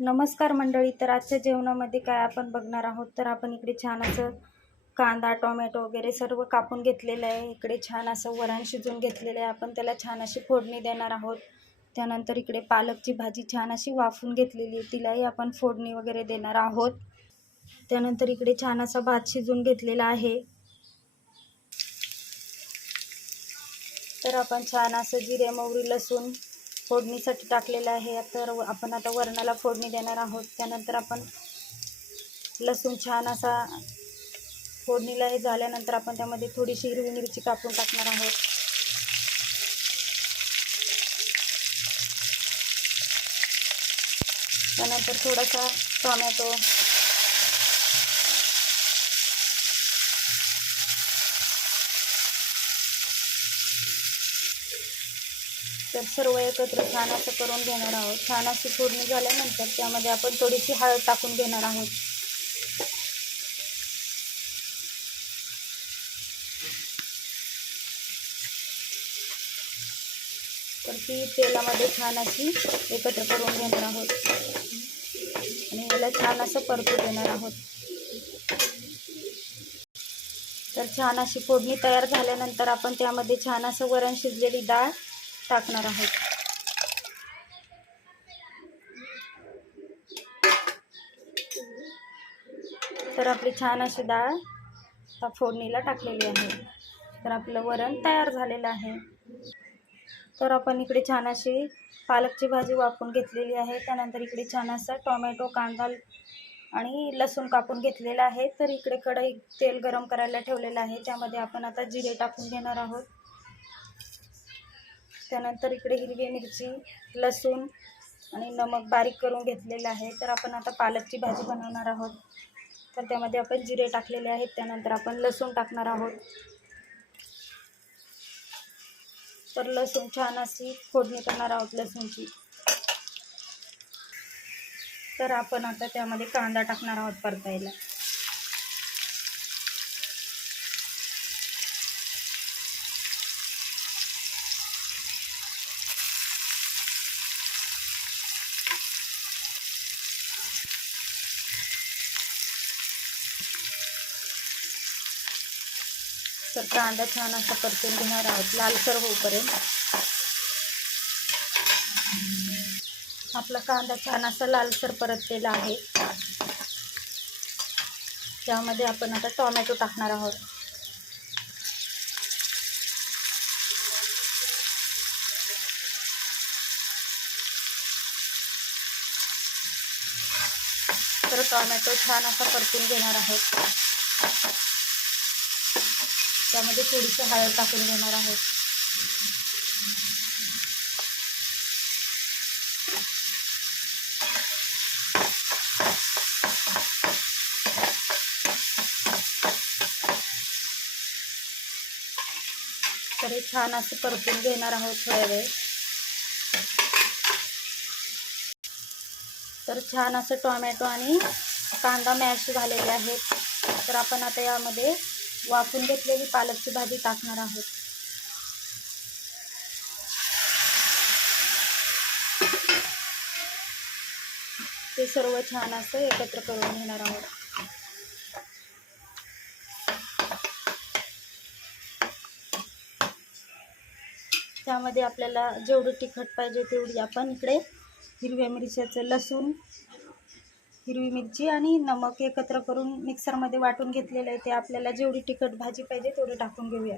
नमस्कार मंडळी तर आजच्या जेवणामध्ये काय आपण बघणार आहोत? तर आपण इकडे छान असं कांदा टोमॅटो वगैरे सर्व कापून घेतलेलं आहे. इकडे छान असं वरण शिजून घेतलेलं आहे. आपण त्याला छान अशी फोडणी देणार आहोत. त्यानंतर इकडे पालकची भाजी छान अशी वाफून घेतलेली आहे. तिलाही आपण फोडणी वगैरे देणार आहोत. त्यानंतर इकडे छान असा भात शिजून घेतलेला आहे. तर आपण छान असं जिरे मोहरी लसूण फोडणीसाठी टाकलेलं आहे. तर आपण आता वरणाला फोडणी देणार आहोत. त्यानंतर आपण लसूण छान असा फोडणीला हे झाल्यानंतर आपण त्यामध्ये थोडीशी हिरवी मिरची कापून टाकणार आहोत. त्यानंतर थोडासा टोमॅटो तर सर्व एकत्र छान असं करून घेणार आहोत. छान अशी फोडणी झाल्यानंतर त्यामध्ये आपण थोडीशी हळद टाकून घेणार आहोत. तर ती तेलामध्ये छान अशी एकत्र करून घेणार आहोत. आणि याला छान असं परतू देणार आहोत. तर छान अशी फोडणी तयार झाल्यानंतर आपण त्यामध्ये छान असं वरण शिजलेली डाळ टाकणार आहोत. तर आपली छान अशी डाळ फोडणीला टाकलेली आहे. तर आपलं वरण तयार झालेलं आहे. तर आपण इकडे छान अशी पालकची भाजी वापरून घेतलेली आहे. त्यानंतर इकडे छान असा टोमॅटो कांदा आणि लसूण कापून घेतलेला आहे. तर इकडे कढई तेल गरम करायला ठेवलेलं आहे. त्यामध्ये आपण आता जिरे टाकून घेणार आहोत. त्यानंतर इकडे हिरवी मिरची लसूण आणि नमक बारीक करून घेतलेलं आहे. तर आपण आता पालकची भाजी बनवणार आहोत. तर त्यामध्ये आपण जिरे टाकलेले आहेत. त्यानंतर आपण लसूण टाकणार आहोत. तर लसूण छान अशी फोडणी करणार आहोत लसूणची. तर आपण आता त्यामध्ये कांदा टाकणार आहोत परतायला. तर कांदा छान असा परतून घेणार आहोत. लालसर होईपर्यंत. आपला कांदा छान असा लालसर परतलेला आहे. त्यामध्ये आपण आता टोमॅटो टाकणार आहोत. तर टोमॅटो छान असा परतून घेणार आहोत. त्यामध्ये थोडीशी हळद टाकून घेणार आहोत तर हे छान असं परतून घेणार आहोत थोड्या वेळ. तर छान असं टोमॅटो आणि कांदा मॅश झालेले आहेत. तर आपण आता यामध्ये वाफून घेतलेली पालकची भाजी टाकणार आहोत. ते सर्व छान असं एकत्र करून घेणार आहोत. त्यामध्ये आपल्याला जेवढी तिखट पाहिजे तेवढी आपण इकडे हिरव्या मिरच्याचं लसूण हिरवी मिरची आणि नमक एकत्र करून मिक्सरमध्ये वाटून घेतलेलं आहे. ते आपल्याला जेवढी तिखट भाजी पाहिजे तेवढी टाकून घेऊया.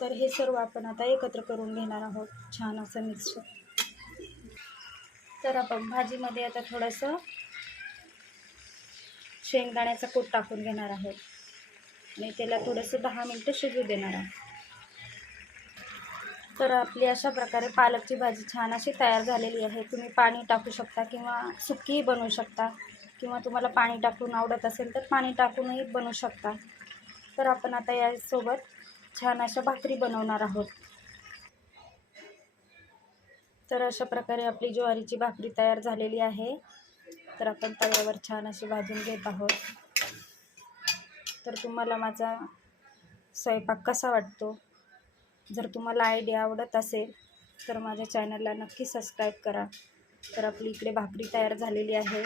तर हे सर्व आपण आता एकत्र करून घेणार आहोत. छान असं मिक्सर. तर आपण भाजीमध्ये आता थोडंसं शेंगदाण्याचा कूट टाकून घेणार आहोत. आणि त्याला थोडंसं दहा मिनटं शिजू देणार आहोत. तर आपली अशा प्रकारे पालकची भाजी छान अशी तयार झालेली आहे. तुम्ही पाणी टाकू शकता किंवा सुकीही बनवू शकता किंवा तुम्हाला पाणी टाकून आवडत असेल तर पाणी टाकूनही बनवू शकता. तर आपण आता यासोबत छान अशा भाकरी बनवणार आहोत. तर अशा प्रकारे आपली ज्वारीची भाकरी तयार झालेली आहे. तर आपण तव्यावर छान अशी भाजून घेत आहोत. तर तुम्हाला माझा स्वयंपाक कसा वाटतो? जर तुम्हाला आयडिया आवडत असेल तर माझ्या चॅनलला नक्की सबस्क्राईब करा. तर आपली इकडे भाकरी तयार झालेली आहे.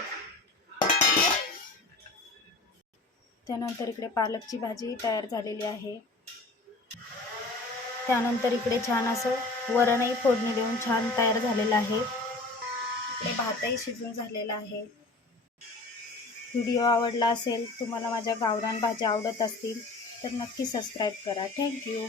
त्यानंतर इकडे पालकची भाजी तयार झालेली आहे. त्यानंतर इकडे छान असं वरणही फोडणी देऊन छान तयार झालेलं आहे. इकडे भातही शिजून झालेला आहे. व्हिडिओ आवडला असेल तुम्हाला माझ्या गावरान भाज्या आवडत असतील तर नक्की सबस्क्राईब करा. थँक्यू